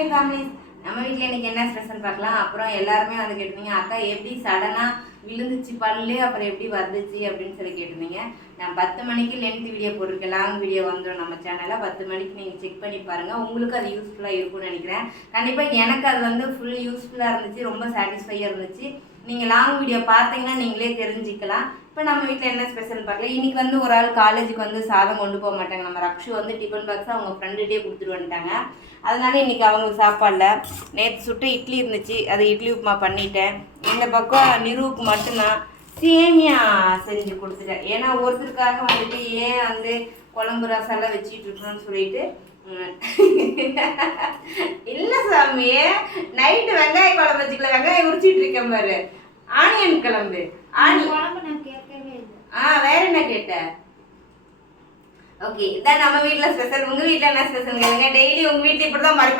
Hi families, நம்ம வீட்டில் இன்னைக்கு என்ன ஸ்பெஷல் பார்க்கலாம். அப்புறம் எல்லாருமே வந்து கேட்டிருந்தீங்க, அக்கா எப்படி சடனாக விழுந்துச்சு பல்லு, அப்புறம் எப்படி வந்துச்சு அப்படின்னு சொல்லி கேட்டிருந்தீங்க. நான் 10 மணிக்கு லென்த் வீடியோ போட்டிருக்கேன், லாங் வீடியோ வந்துடும் நம்ம சேனலில். 10 மணிக்கு நீங்கள் செக் பண்ணி பாருங்கள், உங்களுக்கு அது யூஸ்ஃபுல்லாக இருக்கும்னு நினைக்கிறேன். கண்டிப்பாக எனக்கு அது வந்து ஃபுல் யூஸ்ஃபுல்லாக இருந்துச்சு, ரொம்ப சாட்டிஸ்ஃபையாக இருந்துச்சு. நீங்கள் லாங் வீடியோ பார்த்தீங்கன்னா நீங்களே தெரிஞ்சுக்கலாம். இப்போ நம்ம வீட்டில் என்ன ஸ்பெஷல் பார்க்கலாம். இன்றைக்கி வந்து ஒரு ஆள் காலேஜுக்கு வந்து சாதம் கொண்டு போக மாட்டாங்க. நம்ம ரக்ஷு வந்து டிஃபன் பாக்ஸை அவங்க ஃப்ரெண்டுகிட்டே கொடுத்துட்டு வந்துட்டாங்க. அதனால இன்றைக்கி அவங்களுக்கு சாப்பாடில் நேற்று சுட்டு இட்லி இருந்துச்சு, அதை இட்லி உப்புமா பண்ணிட்டேன். இந்த பக்கம் நிருவுக்கு மட்டும்தான் சேமியா செஞ்சு கொடுத்துட்டேன். ஏன்னா ஒருத்தருக்காக வந்துட்டு ஏன் வந்து குழம்பு ரசம்லாம் வச்சுட்டு இருக்கணும்னு சொல்லிட்டு இல்லை சாமி, நைட்டு வெங்காய குழம்பு வச்சுக்கல, வெங்காயம் உரிச்சிட்டு இருக்கேன் பாரு. ஆனியன் குழம்பு குழம்பு நான் கேட்கவே இல்லை. வேற என்ன கேட்ட? ஓகே, இதான் நம்ம வீட்டில் ஸ்பெஷல். உங்கள் வீட்டில் என்ன ஸ்பெஷல் கேளுங்க. டெய்லி உங்கள் வீட்டில் இப்படி தான் மறைப்பா